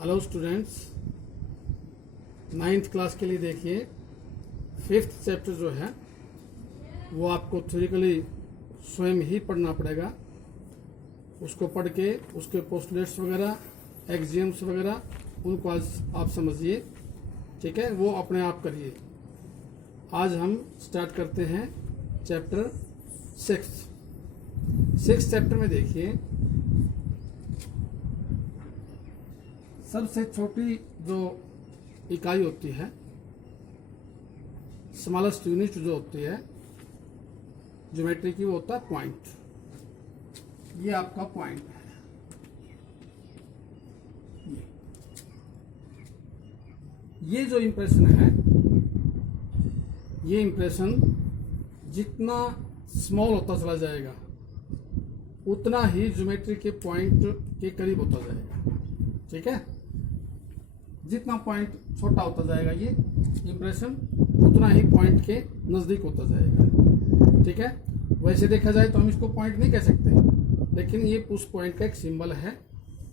Hello students, 9th class के लिए देखिए 5th चैप्टर जो है वो आपको थ्योरिकली स्वयं ही पढ़ना पड़ेगा। उसको पढ़ के उसके पोस्टुलेट्स वगैरह, एक्सियम्स वगैरह उनको आज आप समझिए, ठीक है। वो अपने आप करिए। आज हम स्टार्ट करते हैं चैप्टर 6 चैप्टर में देखिए सबसे छोटी जो इकाई होती है, स्मॉलेस्ट यूनिट जो होती है ज्योमेट्री की, वो होता है पॉइंट। ये आपका पॉइंट है। ये जो इंप्रेशन है, ये इंप्रेशन जितना स्मॉल होता चला जाएगा उतना ही ज्योमेट्री के पॉइंट के करीब होता जाएगा, ठीक है। जितना पॉइंट छोटा होता जाएगा ये इंप्रेशन, उतना ही पॉइंट के नज़दीक होता जाएगा, ठीक है। वैसे देखा जाए तो हम इसको पॉइंट नहीं कह सकते, लेकिन ये उस पॉइंट का एक सिंबल है,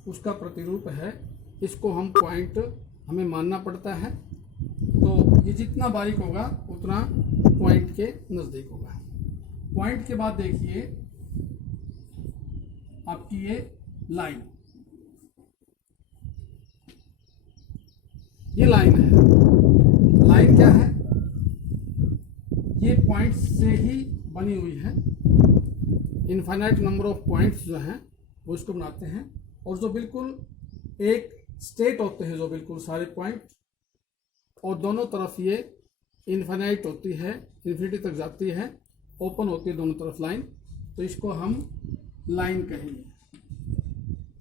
उसका प्रतिरूप है। इसको हम पॉइंट हमें मानना पड़ता है। तो ये जितना बारीक होगा उतना पॉइंट के नज़दीक होगा। पॉइंट के बाद देखिए आपकी ये लाइन, ये लाइन है। लाइन क्या है? ये पॉइंट्स से ही बनी हुई है। इनफाइनाइट नंबर ऑफ पॉइंट्स जो हैं वो इसको बनाते हैं, और जो बिल्कुल एक स्टेट होते हैं, जो बिल्कुल सारे पॉइंट, और दोनों तरफ ये इनफाइनाइट होती है, इन्फिनिटी तक जाती है, ओपन होती है दोनों तरफ लाइन। तो इसको हम लाइन कहेंगे,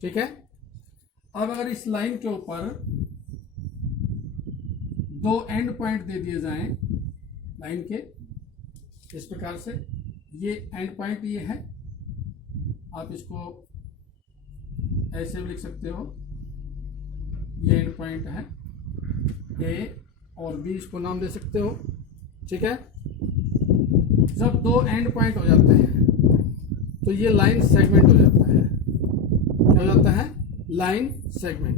ठीक है। अब अगर इस लाइन के ऊपर दो एंड पॉइंट दे दिए जाएं लाइन के, इस प्रकार से, ये एंड पॉइंट ये है, आप इसको ऐसे भी लिख सकते हो, ये एंड पॉइंट है, ए और बी इसको नाम दे सकते हो, ठीक है। जब दो एंड पॉइंट हो जाते हैं तो ये लाइन सेगमेंट हो जाता है। क्या हो जाता है? Line segment.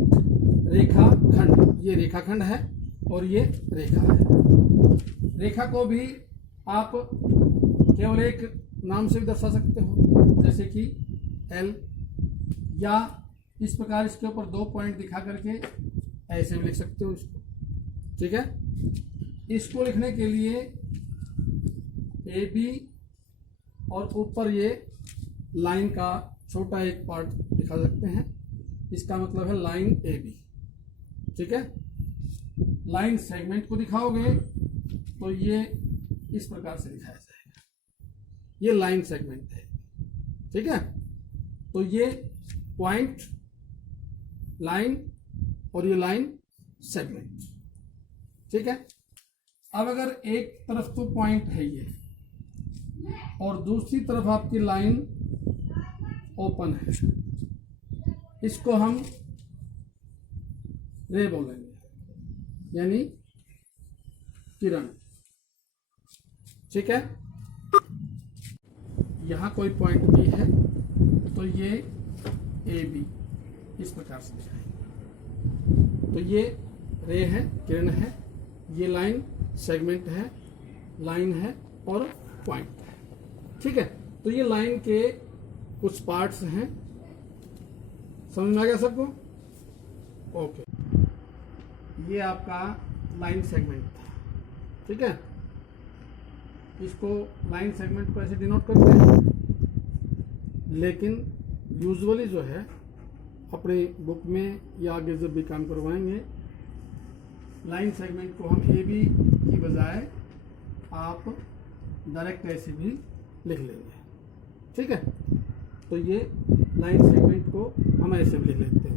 रेखा खंड, ये रेखा खंड है और ये रेखा है। रेखा को भी आप केवल एक नाम से भी दर्शा सकते हो, जैसे कि एल, या इस प्रकार इसके ऊपर दो पॉइंट दिखा करके ऐसे भी लिख सकते हो इसको, ठीक है। इसको लिखने के लिए ए बी और ऊपर ये लाइन का छोटा एक पार्ट दिखा सकते हैं, इसका मतलब है लाइन ए बी, ठीक है। लाइन सेगमेंट को दिखाओगे तो ये इस प्रकार से दिखाया जाएगा, ये लाइन सेगमेंट है, ठीक है। तो ये पॉइंट, लाइन और ये लाइन सेगमेंट, ठीक है। अब अगर एक तरफ तो पॉइंट है ये और दूसरी तरफ आपकी लाइन ओपन है, इसको हम रे बोलेंगे, यानी किरण, ठीक है। यहां कोई पॉइंट भी है तो ये ए बी इस प्रकार से दिखाएंगे। तो ये रे है, किरण है, ये लाइन सेगमेंट है, लाइन है और पॉइंट है, ठीक है। तो ये लाइन के कुछ पार्ट्स हैं। समझ में आ गया सबको? ओके। ये आपका लाइन सेगमेंट था, ठीक है। इसको लाइन सेगमेंट को ऐसे डिनोट करते हैं, लेकिन यूजुअली जो है अपनी बुक में या आगे जब भी काम करवाएंगे, लाइन सेगमेंट को हम ए बी की बजाय आप डायरेक्ट ऐसे भी लिख लेंगे, ठीक है। तो ये लाइन सेगमेंट को हम ऐसे भी लिख लेते हैं।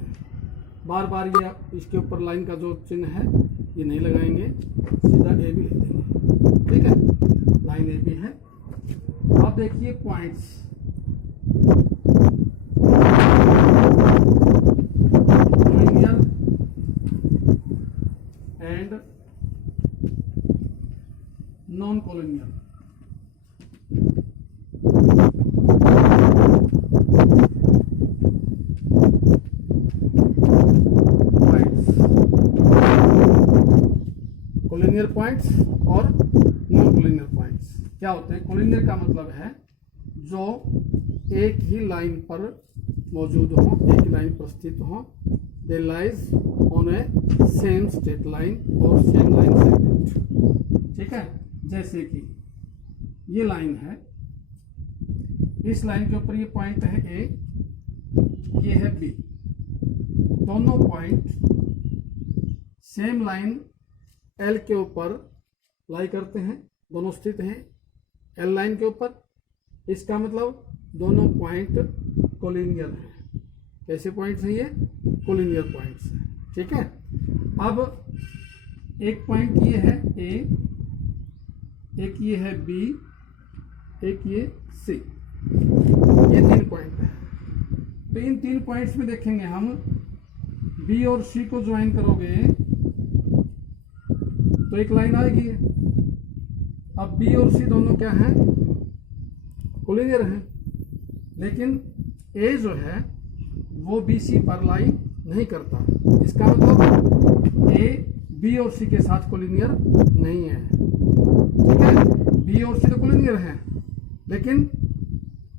बार बार ये इसके ऊपर लाइन का जो चिन्ह है ये नहीं लगाएंगे, सीधा ए बी लिख देंगे, ठीक है। लाइन ए बी है। अब देखिए points, collinear and non collinear. Point collinear points और नॉन कोलिनियर पॉइंट्स क्या होते हैं? कोलिनियर का मतलब है जो एक ही लाइन पर मौजूद हो, एक ही लाइन पर स्थित हो, they lies on a same straight line और सेम लाइन सेगमेंट। ठीक है, जैसे कि ये लाइन है, इस लाइन के ऊपर ये पॉइंट है ए, ये है बी, दोनों पॉइंट सेम लाइन एल के ऊपर लाई करते हैं, दोनों स्थित हैं एल लाइन के ऊपर। इसका मतलब दोनों पॉइंट कोलिनियर हैं। कैसे पॉइंट्स हैं ये? कोलिनियर पॉइंट्स हैं। ठीक है, अब एक पॉइंट ये है ए, एक ये है बी, एक ये सी, ये 3 पॉइंट है। तो इन 3 पॉइंट्स में देखेंगे हम, बी और सी को ज्वाइन करोगे तो एक लाइन आएगी। अब बी और सी दोनों क्या हैं? कोलिनियर हैं, लेकिन ए जो है वो बी सी पर लाई नहीं करता। इसका मतलब ए बी और सी के साथ कोलिनियर नहीं है। ठीक है, बी और सी तो कोलिनियर हैं, लेकिन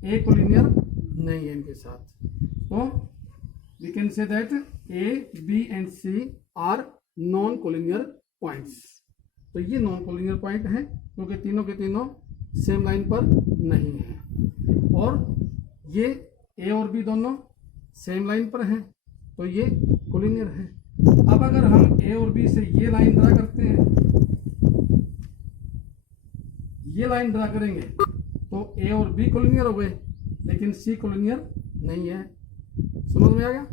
ए कोलिनियर नहीं है इनके साथ। तो we can say that A, B and C are non collinear points. तो ये नॉन कोलिनियर पॉइंट हैं क्योंकि तीनों के तीनों सेम लाइन पर नहीं है, और ये ए और बी दोनों सेम लाइन पर हैं, तो ये कोलिनियर है। अब अगर हम ए और बी से ये लाइन ड्रा करते हैं, ये लाइन ड्रा करेंगे तो ए और बी कोलिनियर हो गए, लेकिन सी कोलिनियर नहीं है। समझ में आ गया?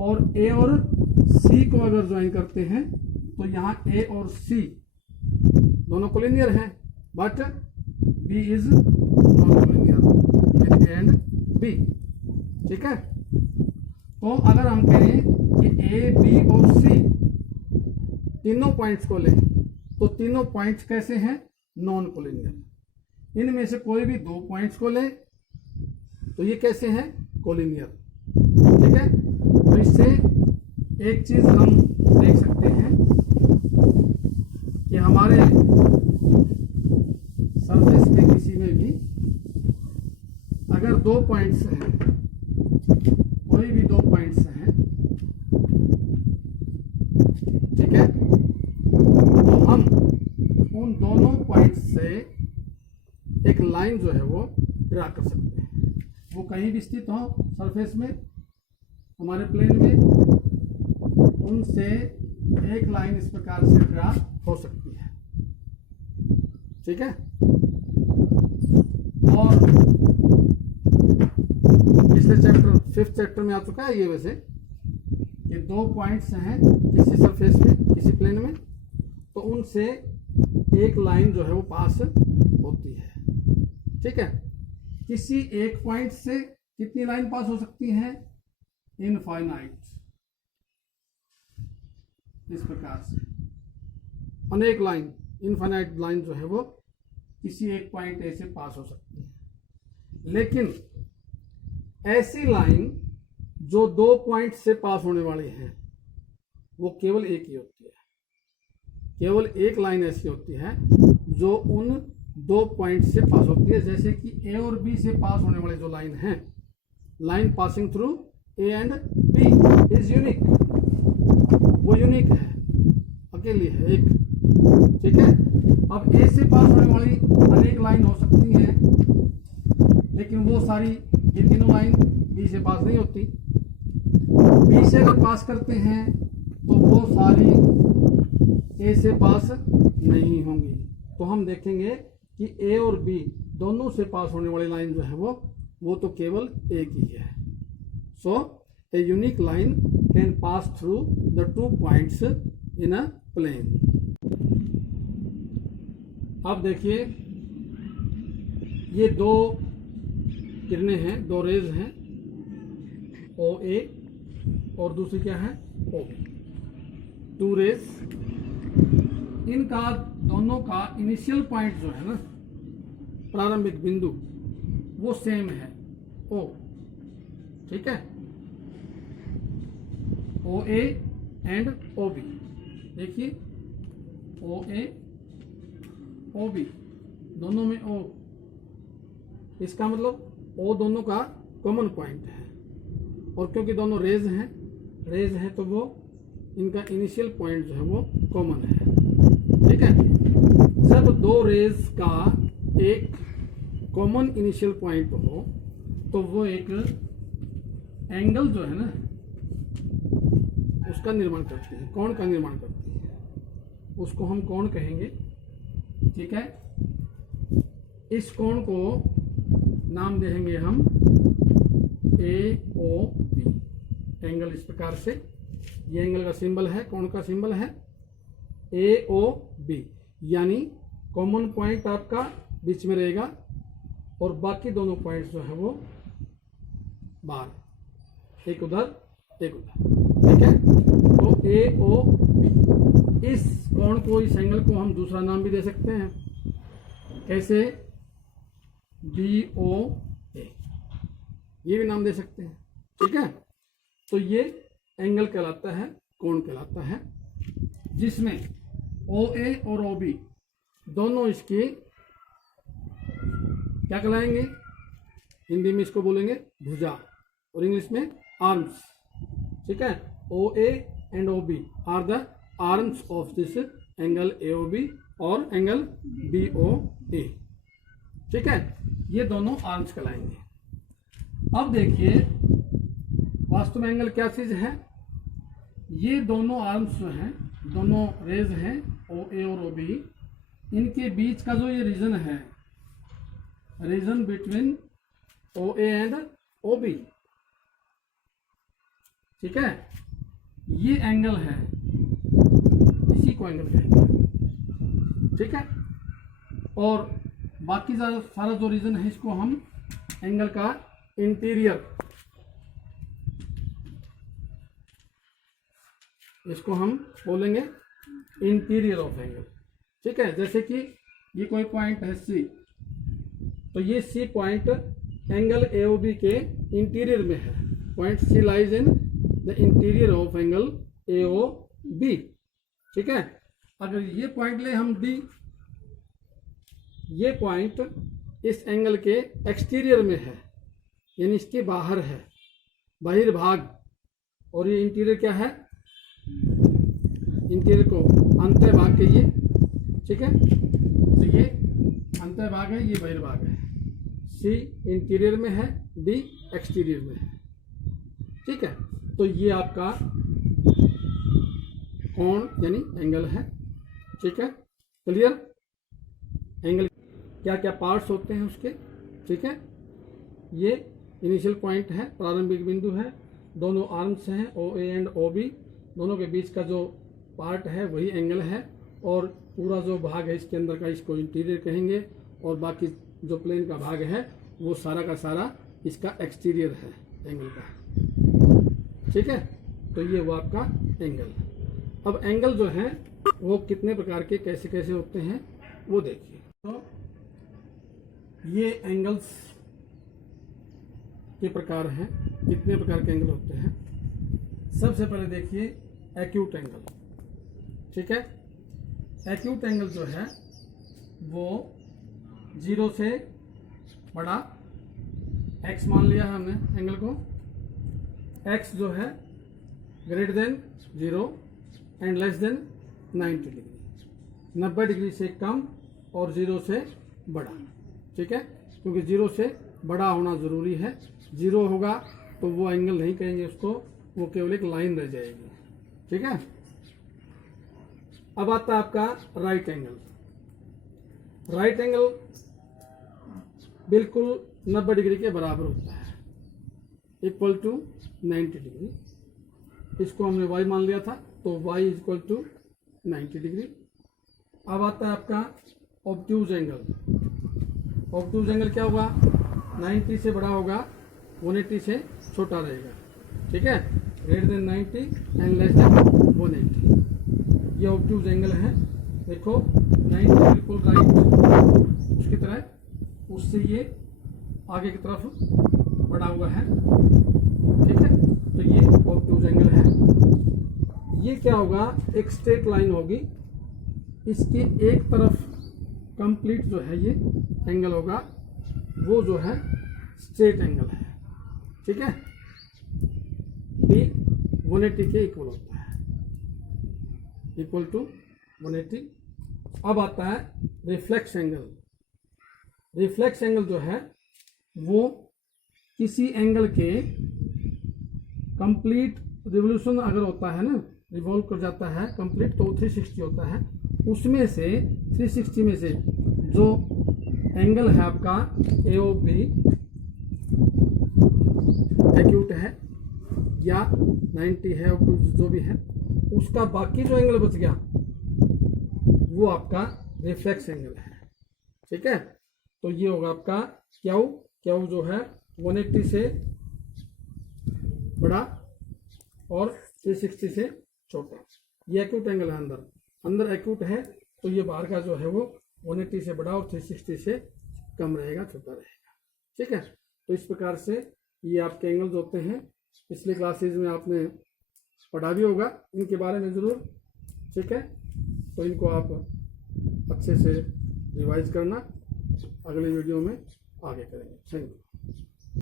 और ए और सी को अगर ज्वाइन करते हैं तो यहाँ ए और सी दोनों कोलिनियर हैं, but B is non collinear and B. ठीक है, तो अगर हम कहें कि ए, बी और सी तीनों पॉइंट्स को लें तो तीनों पॉइंट्स कैसे हैं? Non collinear. इनमें से कोई भी 2 पॉइंट्स को लें तो ये कैसे हैं? कोलिनियर। ठीक है, तो इससे एक चीज हम देख सकते हैं कि हमारे सरफेस में किसी में भी अगर 2 पॉइंट्स हैं, कोई भी 2 पॉइंट्स हैं, ठीक है, तो हम उन दोनों पॉइंट्स से एक लाइन जो है वो ड्रा कर सकते हैं। वो कहीं भी स्थित हो सरफेस में, हमारे प्लेन में, उनसे एक लाइन इस प्रकार से ड्रा हो सकती है। ठीक है, और पिछले चैप्टर 5th चैप्टर में आ चुका है ये। वैसे ये 2 पॉइंट्स हैं किसी सरफेस में, किसी प्लेन में, तो उनसे एक लाइन जो है वो पास होती है। ठीक है, किसी एक पॉइंट से कितनी लाइन पास हो सकती हैं? इनफाइनाइट। इस प्रकार से अनेक लाइन, इनफाइनाइट लाइन जो है वो किसी एक पॉइंट ए से पास हो सकती है। लेकिन ऐसी लाइन जो 2 पॉइंट से पास होने वाली है वो केवल एक ही होती है। केवल एक लाइन ऐसी होती है जो उन 2 पॉइंट से पास होती है। जैसे कि ए और बी से पास होने वाली जो लाइन है, line passing through A and B is unique. वो यूनिक है, अकेली है, एक। ठीक है, अब ए से पास होने वाली अनेक लाइन हो सकती हैं, लेकिन वो सारी, ये तीनों लाइन बी से पास नहीं होती। बी से अगर पास करते हैं तो वो सारी ए से पास नहीं होंगी। तो हम देखेंगे कि ए और बी दोनों से पास होने वाली लाइन जो है वो तो केवल एक ही है। So a unique line can pass through the 2 points in a plane. अब देखिए, ये 2 किरणें हैं, 2 रेज हैं, ओ ए और दूसरी क्या है? O B. 2 रेज, इनका दोनों का इनिशियल पॉइंट जो है ना, प्रारंभिक बिंदु, वो सेम है, ओ। ठीक है, O A and O B. देखिए ओ ए ओ बी, दोनों में ओ, इसका मतलब ओ दोनों का कॉमन पॉइंट है, और क्योंकि दोनों रेज हैं तो वो इनका इनिशियल पॉइंट जो है वो कॉमन है। ठीक है, जब दो रेज का एक कॉमन इनिशियल पॉइंट हो तो वो एक एंगल जो है ना उसका निर्माण करती है, कोण का निर्माण करती है, उसको हम कोण कहेंगे। ठीक है, इस कोण को नाम देंगे हम ए ओ बी एंगल। इस प्रकार से ये एंगल का सिंबल है, कोण का सिंबल है ए ओ बी, यानी कॉमन पॉइंट आपका बीच में रहेगा और बाकी दोनों पॉइंट्स जो है वो बाहर, एक उधर एक उधर। ठीक है, तो ए ओ बी, इस कोण को, इस एंगल को हम दूसरा नाम भी दे सकते हैं, कैसे, बी ओ ए, ये भी नाम दे सकते हैं। ठीक है, तो ये एंगल कहलाता है, कोण कहलाता है, जिसमें ओ ए और ओ बी दोनों इसके क्या कहलाएंगे, हिंदी में इसको बोलेंगे भुजा और इंग्लिश में आर्म्स। ठीक है, O A and O B are the arms of this angle A O B और एंगल बी ओ ए। ठीक है, ये दोनों आर्म्स कहलाएंगे। अब देखिए वास्तव में एंगल क्या चीज है, ये दोनों आर्म्स जो हैं, दोनों रेज हैं ओ ए और ओ बी, इनके बीच का जो ये रीजन है, region between O A and O B, ठीक है, ये एंगल है, इसी को एंगल कहेंगे। ठीक है, और बाकी सारा जो रीजन है इसको हम एंगल का इंटीरियर, इसको हम बोलेंगे इंटीरियर ऑफ एंगल। ठीक है, जैसे कि ये कोई पॉइंट है सी, तो ये सी पॉइंट एंगल एओबी के इंटीरियर में है, point C lies in the interior of angle AOB. ठीक है, अगर ये पॉइंट ले हम डी, ये पॉइंट इस एंगल के एक्सटीरियर में है, यानी इसके बाहर है, बाहर भाग, और ये इंटीरियर क्या है, इंटीरियर को अंतः भाग कहिए। ठीक है, तो ये अंतः भाग है, ये बहिर्भाग है, सी इंटीरियर में है, डी एक्सटीरियर में है। ठीक है, तो ये आपका कोण यानी एंगल है। ठीक है, क्लियर, एंगल क्या क्या पार्ट्स होते हैं उसके। ठीक है, ये इनिशियल पॉइंट है, प्रारंभिक बिंदु है, दोनों आर्म्स हैं ओ ए एंड ओ बी, दोनों के बीच का जो पार्ट है वही एंगल है, और पूरा जो भाग है इसके अंदर का इसको इंटीरियर कहेंगे, और बाकी जो प्लेन का भाग है वो सारा का सारा इसका एक्सटीरियर है एंगल का। ठीक है, तो ये वो आपका एंगल। अब एंगल जो है वो कितने प्रकार के, कैसे कैसे होते हैं वो देखिए। तो ये एंगल्स के प्रकार हैं, कितने प्रकार के एंगल होते हैं। सबसे पहले देखिए एक्यूट एंगल। ठीक है, एक्यूट एंगल जो है वो 0 से बड़ा, x मान लिया है हमने एंगल को, x जो है greater than 0 and less than 90 degree, 90 degree से कम और 0 से बड़ा। ठीक है, क्योंकि 0 से बड़ा होना ज़रूरी है, 0 होगा तो वो एंगल नहीं कहेंगे उसको, वो केवल एक लाइन रह जाएगी। ठीक है, अब आता है आपका राइट एंगल। राइट एंगल बिल्कुल 90 डिग्री के बराबर होता है, इक्वल टू 90 डिग्री। इसको हमने y मान लिया था, तो y इक्वल टू 90 डिग्री। अब आता है आपका ऑब्ट्यूज एंगल। ऑब्ट्यूज एंगल क्या होगा, 90 से बड़ा होगा, 180 से छोटा रहेगा। ठीक है, greater than 90 and less than 180, ये ऑब्ट्यूज एंगल है। देखो 90 बिल्कुल राइट उसकी तरह, उससे ये आगे की तरफ बढ़ा हुआ है। ठीक है, तो ये ऑब्ट्यूज एंगल है। ये क्या होगा, एक स्ट्रेट लाइन होगी, इसके एक तरफ कंप्लीट जो है ये एंगल होगा वो जो है स्ट्रेट एंगल है, ठीक है। P 180 के इक्वल होता है, इक्वल टू 180। अब आता है रिफ्लेक्स एंगल। रिफ्लेक्स एंगल जो है वो किसी एंगल के कंप्लीट रिवोल्यूशन अगर होता है ना, रिवॉल्व कर जाता है कंप्लीट, तो 360 होता है। उसमें से 360 में से जो एंगल है आपका ए ओ बी एक्यूट है या 90 है, जो भी है, उसका बाकी जो एंगल बच गया वो आपका रिफ्लेक्स एंगल है, ठीक है। तो ये होगा आपका क्यू जो है 180 से बड़ा और 360 से छोटा। ये एक्यूट एंगल है, अंदर एक्यूट है, तो ये बाहर का जो है वो 180 से बड़ा और 360 से कम रहेगा, छोटा रहेगा, ठीक है। तो इस प्रकार से ये आपके एंगल्स होते हैं। पिछले क्लासेज में आपने पढ़ा भी होगा इनके बारे में ज़रूर, ठीक है। तो इनको आप अच्छे से रिवाइज करना, अगले वीडियो में आगे करेंगे। Thank you.